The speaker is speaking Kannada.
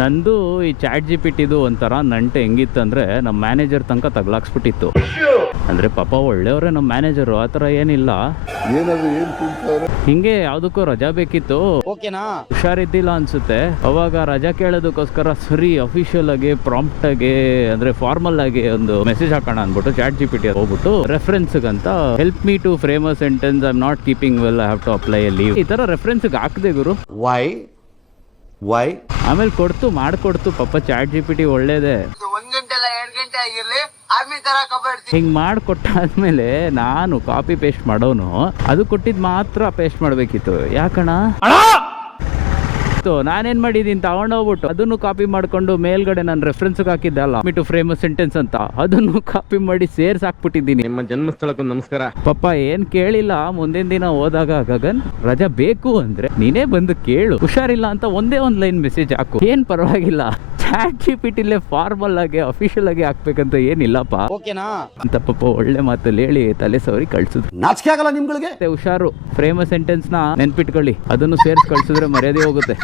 ನಂದು ಈ ಚಾಟ್ ಜಿಪಿಟಿದು ಒಂಥರ ನಂಟು ಹೆಂಗಿತ್ತಂದ್ರೆ ನಮ್ಮ ಮ್ಯಾನೇಜರ್ ತನಕ ತಗ್ಲಾಕ್ಸ್ಬಿಟ್ಟಿತ್ತು. ಅಂದ್ರೆ ಪಾಪ ಒಳ್ಳೆಯವ್ರೆ ನಮ್ಮ ಮ್ಯಾನೇಜರು, ಆ ಥರ ಏನಿಲ್ಲ. ಹಿಂಗೆ ಯಾವ್ದಕ್ಕೂ ರಜಾ ಬೇಕಿತ್ತು, ಹುಷಾರಿದ್ದಿಲ್ಲ ಅನ್ಸುತ್ತೆ. ಅವಾಗ ರಜಾ ಕೇಳೋದಕ್ಕೋಸ್ಕರ ಸರಿ ಅಫಿಷಿಯಲ್ ಆಗಿ ಪ್ರಾಂಪ್ಟ್ ಆಗಿ ಅಂದ್ರೆ ಫಾರ್ಮಲ್ ಆಗಿ ಒಂದು ಮೆಸೇಜ್ ಹಾಕೋಣ ಅಂದ್ಬಿಟ್ಟು ಚಾಟ್ ಜಿಪಿಟಿ ಹೋಗ್ಬಿಟ್ಟು ರೆಫರೆನ್ಸ್ ಅಂತ help me to frame a sentence, I am not keeping well, I have to apply a leave, ಈ ತರ ರೆಫರೆನ್ಸ್ ಹಾಕ್ದೆ ಗುರು. ವೈ ಆಮೇಲೆ ಮಾಡ್ಕೊಡ್ತು ಪಾಪ ಚಾಟ್ ಜಿಪಿಟಿ ಒಳ್ಳೇದೆ. ಹಿಂಗ್ ಮಾಡ್ಕೊಟ್ಟಾದ್ಮೇಲೆ ನಾನು ಕಾಪಿ ಪೇಸ್ಟ್ ಮಾಡೋನು, ಅದು ಕೊಟ್ಟಿದ್ ಮಾತ್ರ ಪೇಸ್ಟ್ ಮಾಡ್ಬೇಕಿತ್ತು. ಯಾಕಣ ನಾನೇನ್ ಮಾಡಿದೀನಿ, ತಗೊಂಡೋಗ್ಬಿಟ್ಟು ಅದನ್ನು ಕಾಪಿ ಮಾಡ್ಕೊಂಡು ಮೇಲ್ಗಡೆ ನಾನು ರೆಫರೆನ್ಸ್ ಹಾಕಿದ್ದಲ್ಲ ಮೀ ಟು ಫ್ರೇಮ್ ಸೆಂಟೆನ್ಸ್ ಅಂತ, ಅದನ್ನು ಕಾಪಿ ಮಾಡಿ ಸೇರ್ಸ್ ಹಾಕ್ಬಿಟ್ಟಿದ್ದೀನಿ. ನಿಮ್ಮ ಜನ್ಮಸ್ಥಳಕ್ಕೂ ನಮಸ್ಕಾರ. ಪಾಪ ಏನ್ ಕೇಳಿಲ್ಲ. ಮುಂದಿನ ದಿನ ಹೋದಾಗ ಗಗನ್ ರಜಾ ಬೇಕು ಅಂದ್ರೆ ನೀನೇ ಬಂದು ಕೇಳು, ಹುಷಾರಿಲ್ಲ ಅಂತ ಒಂದೇ ಒಂದ್ ಲೈನ್ ಮೆಸೇಜ್ ಹಾಕು, ಏನ್ ಪರವಾಗಿಲ್ಲ. ಚಾಟ್ ಜಿಪಿಟಿಲೇ ಫಾರ್ಮಲ್ ಆಗಿ ಅಫಿಷಿಯಲ್ ಆಗಿ ಹಾಕ್ಬೇಕಂತ ಏನಿಲ್ಲಪ್ಪ ಅಂತ ಪಾಪ ಒಳ್ಳೆ ಮಾತಲ್ಲಿ ಹೇಳಿ ತಲೆ ಸವರಿ ಕಳ್ಸಿದ್ರು. ನಾಚಿಕೆ ಆಗಲ್ಲ ನಿಮ್ಗಳಿಗೆ? ಹುಷಾರು, ಫ್ರೇಮ್ ಸೆಂಟೆನ್ಸ್ ನ ನೆನ್ಪಿಟ್ಕೊಳ್ಳಿ, ಅದನ್ನು ಸೇರ್ಸ್ ಕಳ್ಸಿದ್ರೆ ಮರ್ಯಾದೆ ಹೋಗುತ್ತೆ.